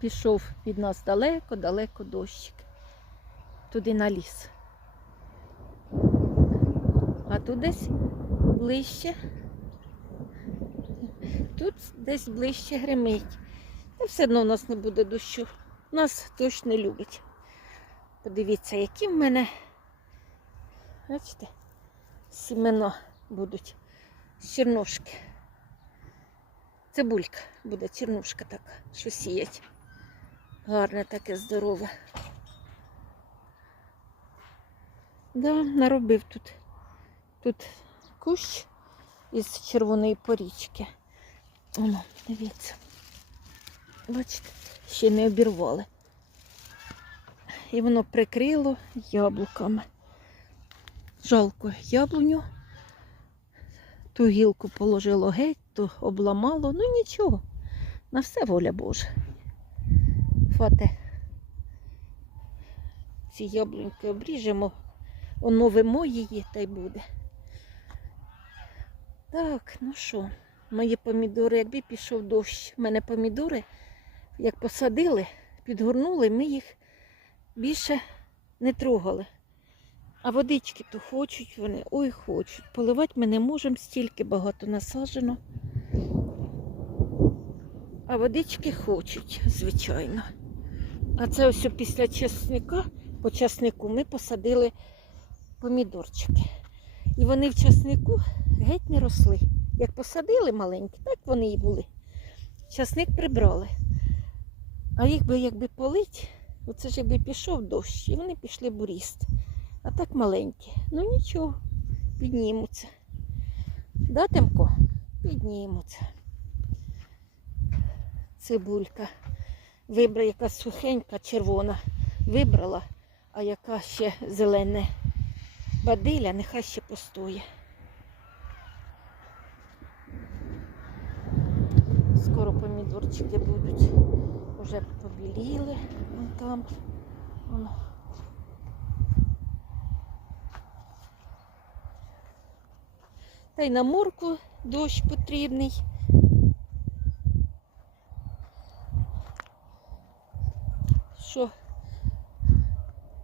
пішов від нас далеко-далеко дощик. Туди на ліс. А тут десь ближче. Тут десь ближче гримить. Та все одно у нас не буде дощу. Нас не любить. Подивіться, які в мене, бачите, сімена будуть з чернушки. Цибулька буде чернушка така, що сіять. Гарне таке здорове. Да, наробив тут. Тут кущ із червоної порічки. Воно, дивіться. Бачите, ще не обірвали. І воно прикрило яблуками. Жалко яблуню. Ту гілку положило геть, ту обламало. Ну нічого. На все воля Божа. Фате. Ці яблуньки обріжемо, оновимо її та й буде. Так, ну що, мої помідори, якби пішов дощ, в мене помідори, як посадили, підгорнули, ми їх більше не трогали. А водички то хочуть вони, ой, хочуть. Поливати ми не можемо, стільки багато насаджено. А водички хочуть, звичайно. А це ось після часника, по часнику ми посадили помідорчики. І вони в часнику геть не росли. Як посадили маленькі, так вони і були. Часник прибрали. А їх би якби полить, оце ж якби пішов дощ, і вони пішли б у ріст. А так маленькі. Ну нічого, піднімуться. Да, Тимко? Піднімуться. Цибулька. Вибрала яка сухенька, червона. Вибрала, а яка ще зелене бадиля, нехай ще постоє. Скоро помідорчики будуть. Уже побіліли. Вон там. Воно. Та й на морку дощ потрібний. Що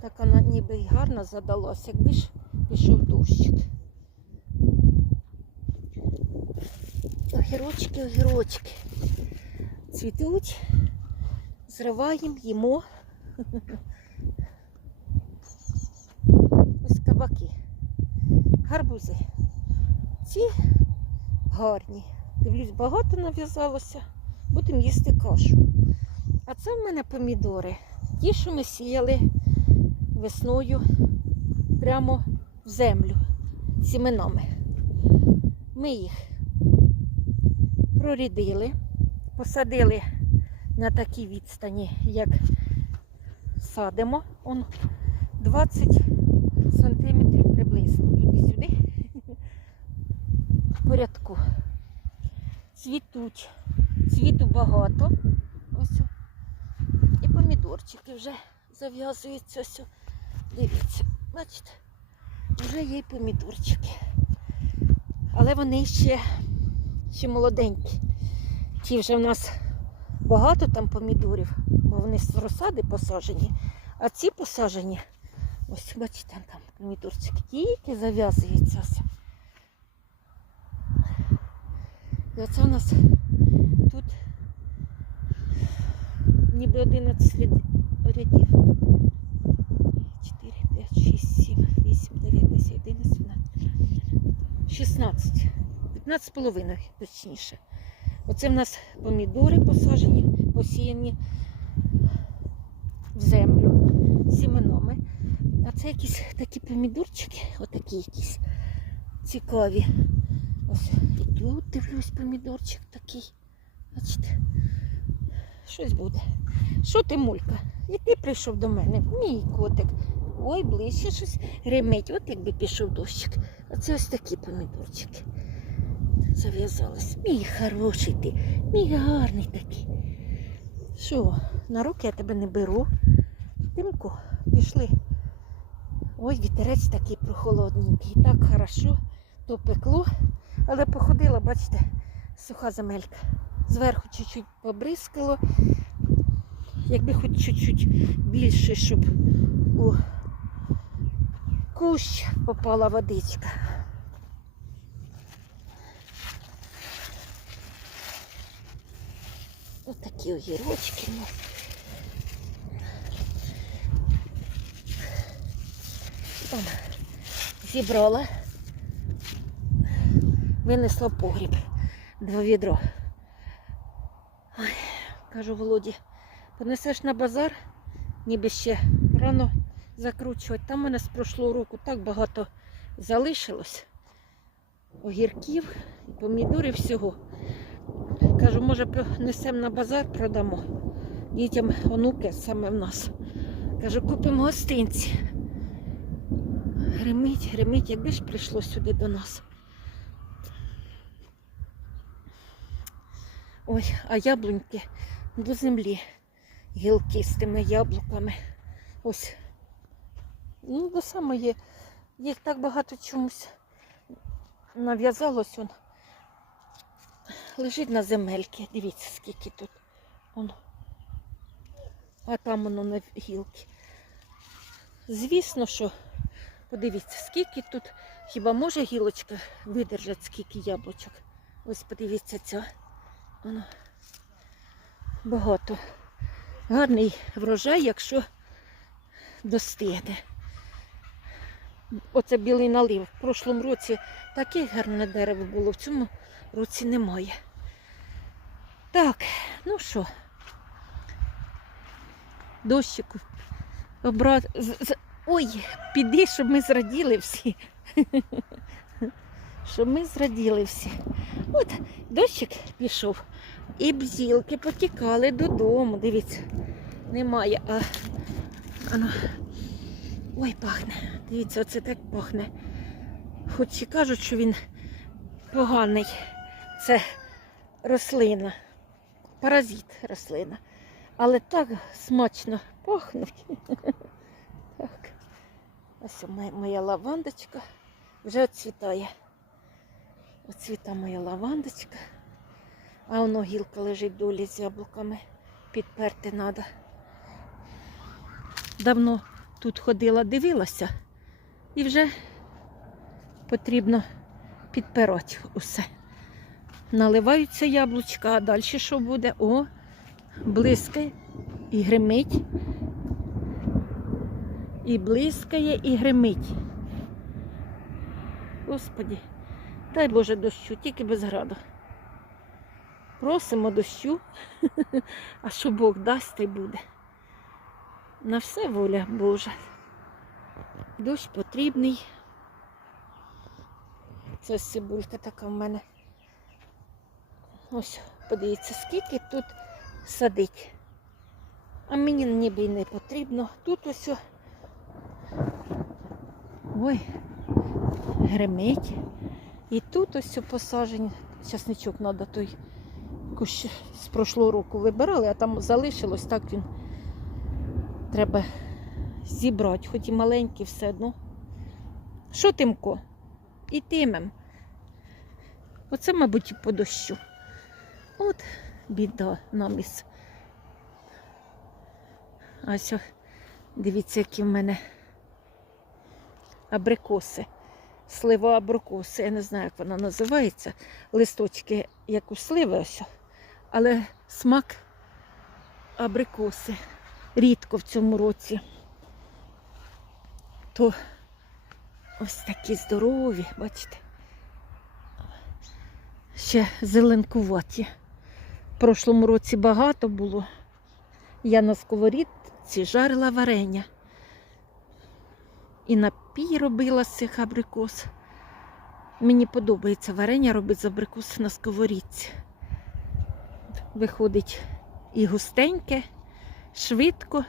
так вона ніби й гарно задалась, якби ж пішов дощик. Огірочки, огірочки. Цвітуть, зриваємо, їмо. Ось кабаки. Гарбузи. Ці гарні. Дивлюсь, багато нав'язалося. Будемо їсти кашу. А це в мене помідори. Ті, що ми сіяли весною прямо в землю сіменами. Ми їх прорідили, посадили на такій відстані, як садимо. Он 20 сантиметрів приблизно туди-сюди. В порядку. Цвітуть. Цвіту багато. Ось. Помідорчики вже зав'язуються. Ось. Дивіться, бачите, вже є помідорчики. Але вони ще, ще молоденькі. Ті вже в нас багато там помідорів, бо вони з розсади посаджені. А ці посаджені, ось бачите, там помідорчики тільки зав'язуються. І оце у нас тут ніби 11 рядів. 4, 5, 6, 7, 8, 9, 10, 11, 12, 16. 15 з половиною, точніше. Оце в нас помідори посаджені, посіяні в землю сіменами. А це якісь такі помідорчики, отакі якісь цікаві. Ось і тут дивлюсь помідорчик такий. Бачите, щось буде. Що ти, мулька? І ти прийшов до мене, мій котик. Ой, ближче щось гримить. От якби пішов дощик. А це ось такі помідорчики. Зав'язались. Мій хороший ти, мій гарний такий. Що, на руки я тебе не беру. Тимко, пішли. Ой, вітерець такий прохолодненький. Так хорошо, то пекло. Але походила, бачите, суха земелька. Зверху чуть-чуть побризкало. Якби хоч чуть-чуть більше, щоб у кущ попала водичка. Ось такі огірочки. у зібрала, винесла погріб два відро. Кажу Володі, понесеш на базар, ніби ще рано закручувати. Там у мене з прошлого року так багато залишилось. Огірків, помідорів всього. Кажу, може, несемо на базар, продамо. Дітям онуки саме в нас. Кажу, купимо гостинці. Гримить, гримить, якби ж прийшло сюди до нас. Ой, а яблуньки до землі. Гілки з тими яблуками. Ось. Ну, до самої. Їх так багато чомусь нав'язалось. Лежить на земельці. Дивіться, скільки тут. Он. А там воно на гілки. Звісно, що подивіться, скільки тут. Хіба може гілочка видержати, скільки яблучок? Ось подивіться ця. Воно. Багато. Гарний врожай, якщо достигне. Оце білий налив. В прошлому році таке гарне дерево було, в цьому році немає. Так, ну що, дощику. Обра... з- з- Ой, піди, щоб ми зраділи всі. Щоб ми зраділи всі. От дощик пішов. І бзілки потікали додому. Дивіться, немає. А, ано. Ой, пахне. Дивіться, оце так пахне. Хоч і кажуть, що він поганий. Це рослина, паразит рослина. Але так смачно пахнуть. Так. Ось моя, лавандочка вже оцвітає. Оцвіта моя лавандочка. А воно гілка лежить долі з яблуками. Підперти треба. Давно тут ходила, дивилася, і вже потрібно підпирати усе. Наливаються яблучка, а далі що буде? О, блискає і гримить. І блискає, і гримить. Господі, дай Боже дощу, тільки без граду. Просимо дощу, а що Бог дасть, й буде. На все воля Божа. Дощ потрібний. Це ось цибулька така в мене. Ось, подивіться, скільки тут садить. А мені ніби й не потрібно. Тут ось. Ой, гримить. І тут ось о посаджень. Часничок треба той з прошлого року вибирали, а там залишилось так він. Треба зібрати, хоч і маленький все одно. Що тимко? І тимем. Оце, мабуть, і по дощу. От біда нам із. Ось, дивіться, які в мене абрикоси. Слива абрикоси. Я не знаю, як вона називається. Листочки, як у сливи ось. Але смак абрикоси. Рідко в цьому році. То ось такі здорові, бачите. Ще зеленкуваті. В прошлому році багато було. Я на сковорідці жарила варення. І напій робила з цих абрикос. Мені подобається варення робити з абрикос на сковорідці. Виходить і густеньке, швидко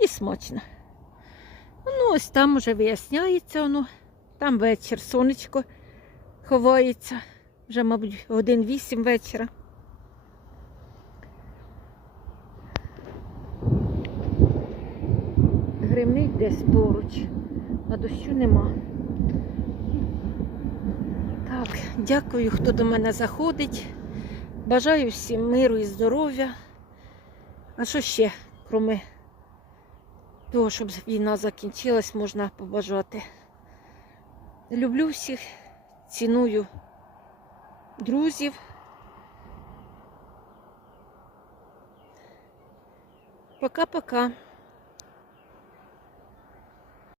і смачно. Ну, ось там уже виясняється воно. Там вечір, сонечко ховається. Вже, мабуть, годин вісім вечора. Гримить десь поруч, а дощу нема. Так, дякую, хто до мене заходить. Бажаю всім миру і здоров'я. А що ще, кроме того, щоб війна закінчилась, можна побажати. Люблю всіх, ціную друзів. Пока-пока.